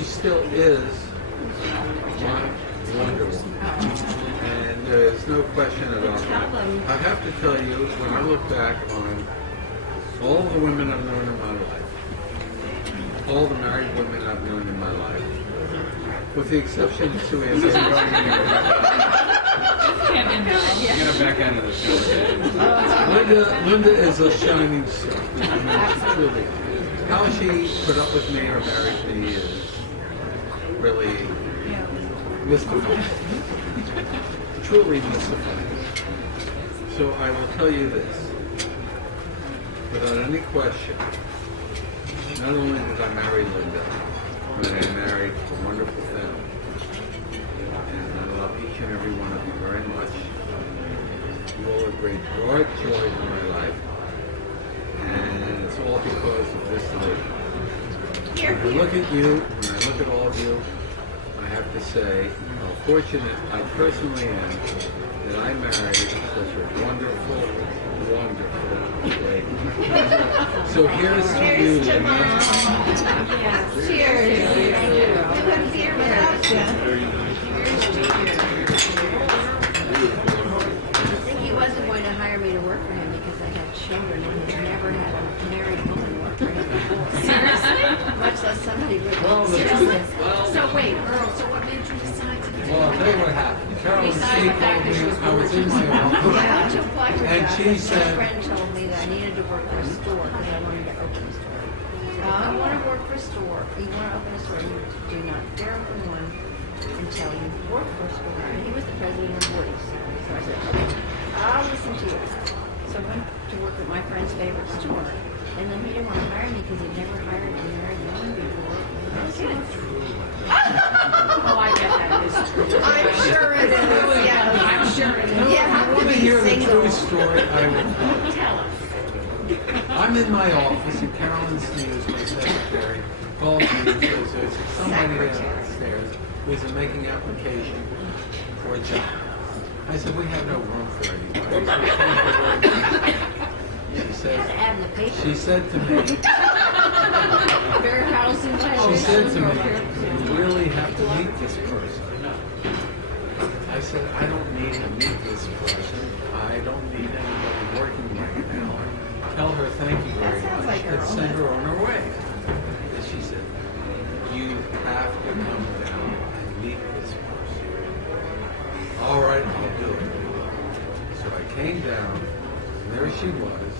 she still is my Wonder Woman. And there's no question about that. I have to tell you, when I look back on all the women I've known in my life, all the married women I've known in my life, with the exception of Sue Ann. Get her back out of the show. Linda is a shining star. I mean, truly. How she put up with me or married me is really mystifying. Truly mystifying. So I will tell you this, without any question, not only did I marry Linda, but I married a wonderful family. And I love each and every one of you very much. You all are great joy in my life. And it's all because of this lady. When I look at you, when I look at all of you, I have to say how fortunate I personally am that I married such a wonderful, wonderful lady. So here's to you. Cheers to Mom. Yeah. Cheers. We wouldn't be here without you. He wasn't going to hire me to work for him because I had children and he'd never had a married woman work for him before. Seriously? Much less somebody would. Seriously. So wait, Earl, so what made you decide to do Well, I'll tell you what happened. Carolyn C. called me. I was in my Yeah, office. to apply for And jobs, she my said- friend told me that I needed to work for a store because I wanted to open a store. I want to work for a store. You want to open a store, you do not dare open one until you work for a store. And he was the president of Woody's. So I said, okay, I'll listen to you. So I went to work at my friend's favorite store. And then he didn't want to hire me because he'd never hired a married woman before. Oh, I bet that is true. I'm sure it is. Yeah. I'm sure it is. Yeah, If you want to hear the true story, I will. Tell us. I'm in my office, and Carolyn C. is my secretary. Calls me and says there's somebody downstairs who's making application for a job. I said, we have no room for anybody. She said to me, Fair housing she said to me, you really have to meet this person. I said, I don't need to meet this person. I don't need anybody working right now. Tell her thank you very much and send her on her way. And she said, you have to come down and meet this person. All right, I'll do it. So I came down, and there she was,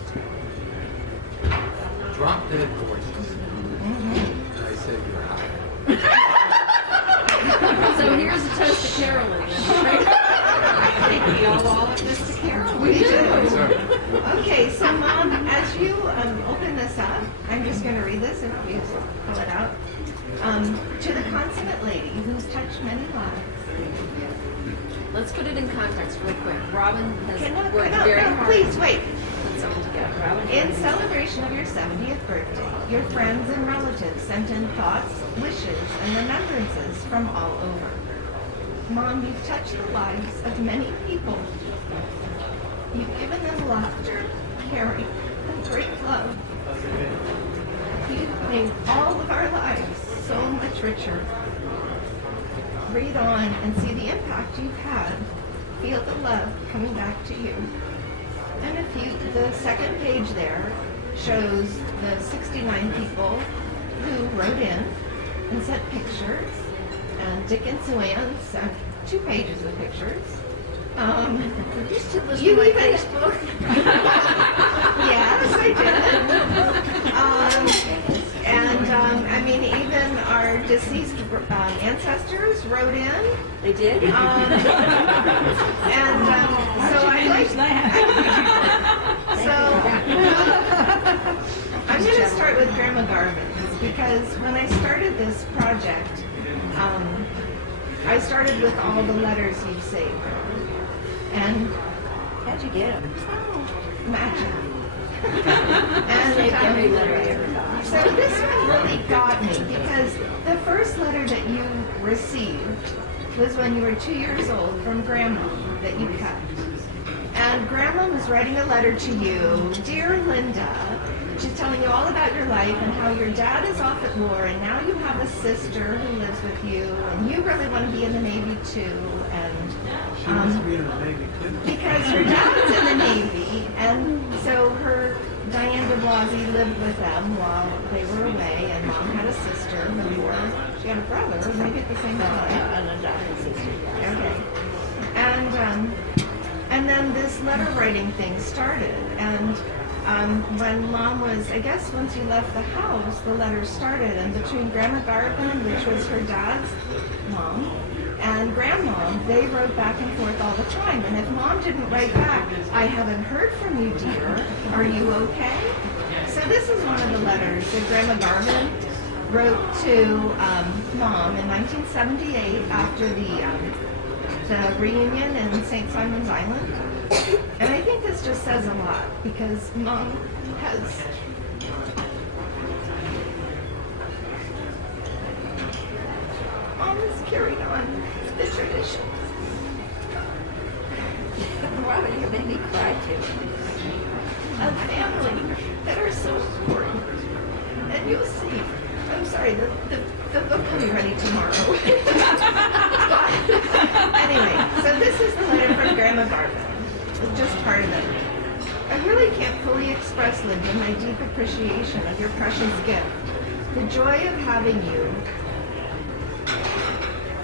drop dead gorgeous. And I said, you're out. So here's a toast to Carolyn. I think we all owe this to Carolyn. We do. Okay, so Mom, as you open this up, I'm just going to read this and you pull it out. To the consummate lady who's touched many lives. Let's put it in context real quick. Robin has Cannot worked very hard. Please wait. to put something together. Robin, In celebration of your 70th birthday, your friends and relatives sent in thoughts, wishes, and remembrances from all over. Mom, you've touched the lives of many people. You've given them laughter, caring, and great love. You've made all of our lives so much richer. Read on and see the impact you've had. Feel the love coming back to you. And the second page there shows the 69 people who wrote in and sent pictures. And Dick and Sue Ann sent 2 pages of pictures. you still listen You to my even- Facebook? Yes, I did. I mean, even our deceased ancestors wrote in. They did? So I'd like I'm going to start with Grandma Garvin's because when I started this project, I started with all the letters you've saved. And How'd you get them? magic. Saved every letter I ever got. So this one really got me because the first letter that you received was when you were 2 years old from Grandma that you kept. And Grandma was writing a letter to you, Dear Linda, She's telling you all about your life and how your dad is off at war, and now you have a sister who lives with you, and you really want to be in the Navy too. And She wants to be in the Navy too. because her dad's in the Navy, and so Diane de Blasi lived with them while they were away, and Mom had a sister before. She had a brother, maybe at the same time. An adopted sister. Okay. And then this letter writing thing started. And when Mom was, I guess once you left the house, the letters started. And between Grandma Garvin, which was her dad's mom, and Grandma, they wrote back and forth all the time. And if Mom didn't write back, I haven't heard from you, dear. Are you okay? So this is one of the letters that Grandma Garvin wrote to Mom in 1978 after the reunion in St. Simon's Island. And I think this just says a lot because Mom has carried on the tradition. Wow, you made me cry too. Of family that are so important. And you'll see. I'm sorry, the book will be ready tomorrow. But anyway, so this is the letter from Grandma Garvin. It's just part of it. I really can't fully express, Linda, my deep appreciation of your precious gift. The joy of having you.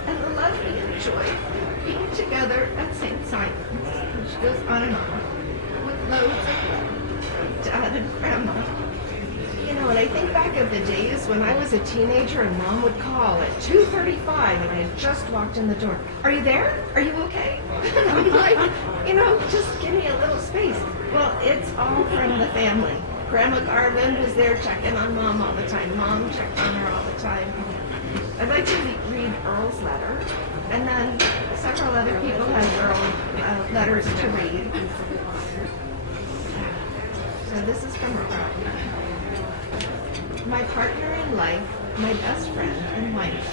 And the love we enjoy being together at St. Simon's. And she goes on and on. With loads of love from Dad and Grandma. You know, and I think back of the days when I was a teenager and Mom would call at 2:35 and I had just walked in the door. Are you there? Are you okay? And I'm like, just give me a little space. Well, it's all from the family. Grandma Garvin was there checking on Mom all the time. Mom checked on her all the time. I'd like to read Earl's letter, and then several other people had Earl letters to read. So this is from Earl. My partner in life, my best friend and wife.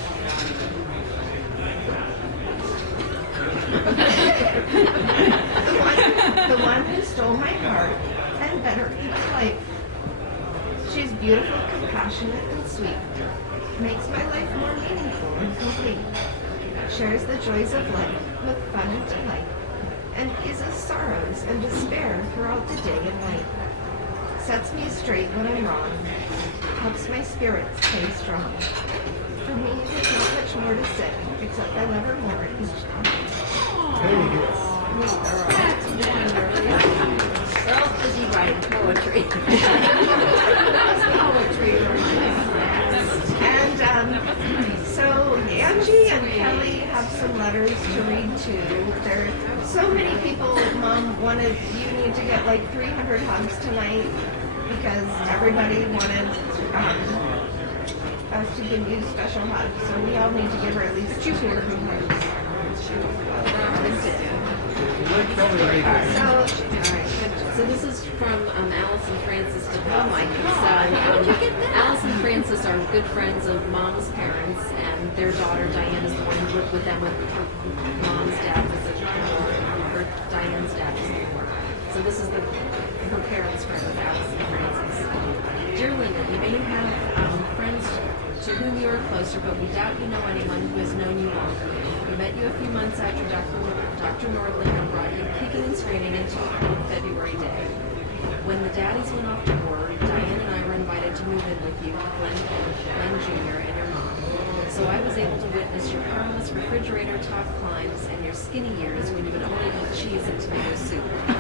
the one who stole my heart and bettered my life. She's beautiful, compassionate, and sweet. Makes my life more meaningful and complete. Shares the joys of life with fun and delight. And eases sorrows and despair throughout the day and night. Sets me straight when I'm wrong. Helps my spirits stay strong. For me, there's not much more to say, except I love her more each time. That's wonderful. Earl's busy writing poetry. And so Angie and Kelly have some letters to read too. There are so many people. Mom wanted, you need to get like 300 hugs tonight because everybody wanted us to give you special hugs. So we all need to give her at least 200 hugs. So this is from Alice and Francis to Oh my God! How did you get that? Alice and Francis are good friends of Mom's parents, and their daughter Diane is the one who lived with them when Mom's dad was at war, or Diane's dad was at war. So this is her parents' friend, Alice and Francis. Dear Linda, you may have friends to whom you are closer, but we doubt you know anyone who has known you longer. We met you a few months after Dr. Nordlinger brought you kicking and screaming into a cold February day. When the daddies went off to war, Diane and I were invited to move in with you, Glenn Jr. and your mom. So I was able to witness your perilous refrigerator top climbs and your skinny years when you would only eat cheese and tomato soup. I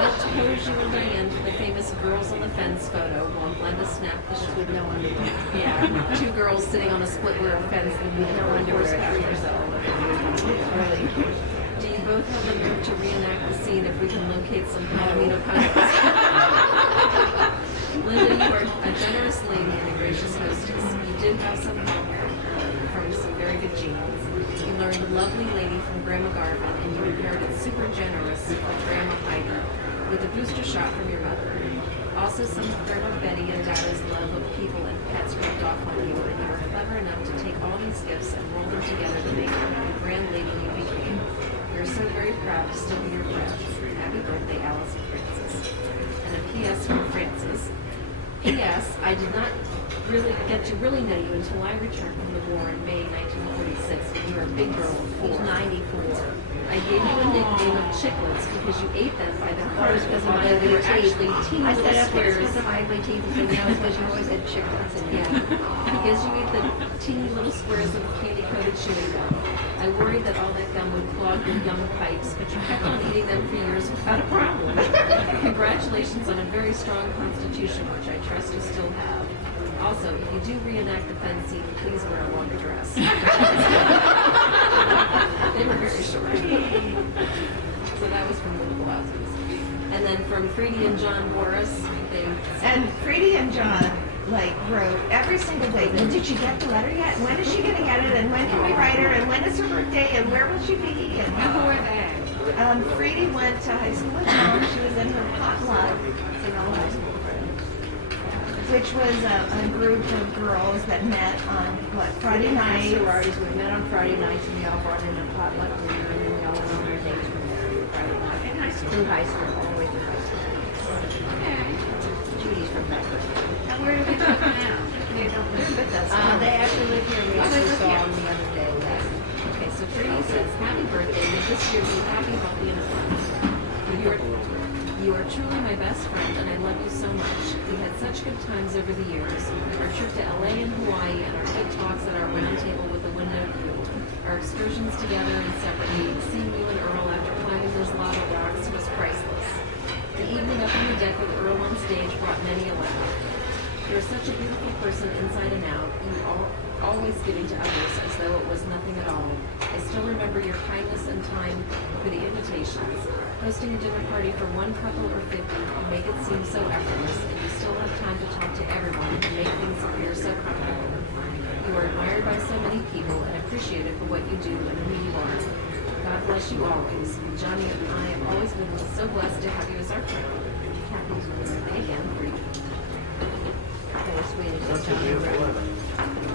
helped pose you and Diane for the famous Girls on the Fence photo while Glenda snapped the shit with no underwear. Yeah, two girls sitting on a split rail fence with no underwear after yourself. Really. Do you both have the nerve to reenact the scene if we can locate some Palomino puns? Linda, you are a generous lady and a gracious hostess. You did have some help from some very good genes. You learned a lovely lady from Grandma Garvin, and you inherited super generous from Grandma Hyder with a booster shot from your mother. Also, some of Grandma Betty and Dada's love of people and pets rubbed off on you, and you were clever enough to take all these gifts and roll them together to make the grand lady you became. We are so very proud to still be your friends. Happy birthday, Alice and Francis. And a P.S. from Francis. P.S. I did not really get to really know you until I returned from the war in May 1946 when you were a big girl of 4. 94. I gave you a nickname of Chicklets because you ate them by the cars because of my they were actually teeny I little said, I think it's squares. because of my ugly teeth. He said, no, it's because you always had chiclets in you. Yeah, because you ate the teeny little squares of candy-coated chewing gum. I worried that all that gum would clog your young pipes, but you kept on eating them for years without a problem. Congratulations on a very strong constitution, which I trust you still have. Also, if you do reenact the fence scene, please wear a longer dress. They were very short. So that was from the Blouses. And then from Freddie and John Boris, they And Freddie and John wrote every single day. Well, did she get the letter yet? When is she going to get it? And when can we write her? And when is her birthday? And where will she be? And Who are they? Freddie went to high school with Mom. She was in her potluck, which was a group of girls that met on Friday night. Sororities. We met on Friday nights and we all brought in a potluck dinner and then we all went on our dates from there. Friday night. In high school. Through high school, all the way through high school. Okay. Judy's from Bedford. And where do they live now? They don't live with us. They actually live here. We actually live saw here. them the other day. Okay, so Freddie says, happy birthday. May this year be happy, healthy, and fun. You are truly my best friend, and I love you so much. We had such good times over the years. Our trip to LA and Hawaii, and our good talks at our round table with a window view. Our excursions together and separately, seeing you and Earl after climbing those lava rocks was priceless. The evening up on the deck with Earl on stage brought many a laugh. You're such a beautiful person inside and out. You are always giving to others as though it was nothing at all. I still remember your kindness and time for the invitations. Hosting a dinner party for one couple or 50, you make it seem so effortless, and you still have time to talk to everyone and make things appear so comfortable. You are admired by so many people and appreciated for what you do and who you are. God bless you always. Johnny and I have always been so blessed to have you as our friend. Happy birthday again, Freddie. Very sweet of you, Johnny.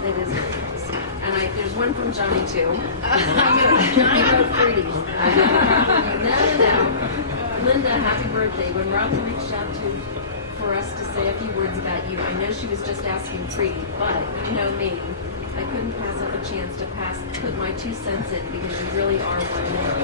It is very nice. And there's one from Johnny too. Johnny wrote Freddie's. No. Linda, happy birthday. When Robin reached out for us to say a few words about you, I know she was just asking Freddie, but you know me. I couldn't pass up a chance to put my 2 cents in because you really are one man.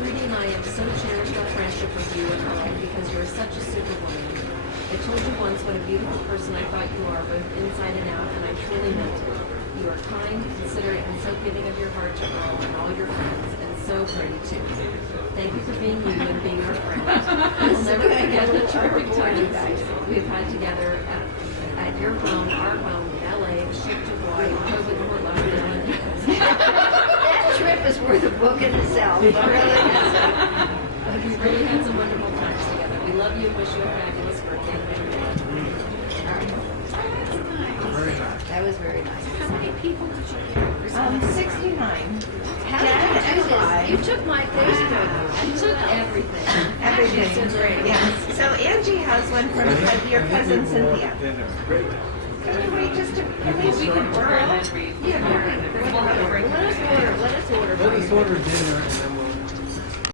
Freddie and I have so cherished our friendship with you and Earl because you're such a superwoman. I told you once what a beautiful person I thought you are, both inside and out, and I truly meant it. You are kind, considerate, and so giving of your heart to Earl and all your friends, and so pretty too. Thank you for being you and being our friend. We'll never forget the terrific times we've had together at your home, our home, LA, ship to Hawaii, COVID, Fort Lauderdale, and That trip is worth a book in itself. It really is. we really had some wonderful times together. We love you and wish you a fabulous birthday. All right. That was very nice. How many people did you get? 69. How did you do this? You took my Facebook. I took everything. Everything. It's great. Yes. So Angie has one from your cousin Cynthia. Dinner. Can we wait just a minute? We can Order and Earl? then read. Yeah, Let us order. Let us order dinner and then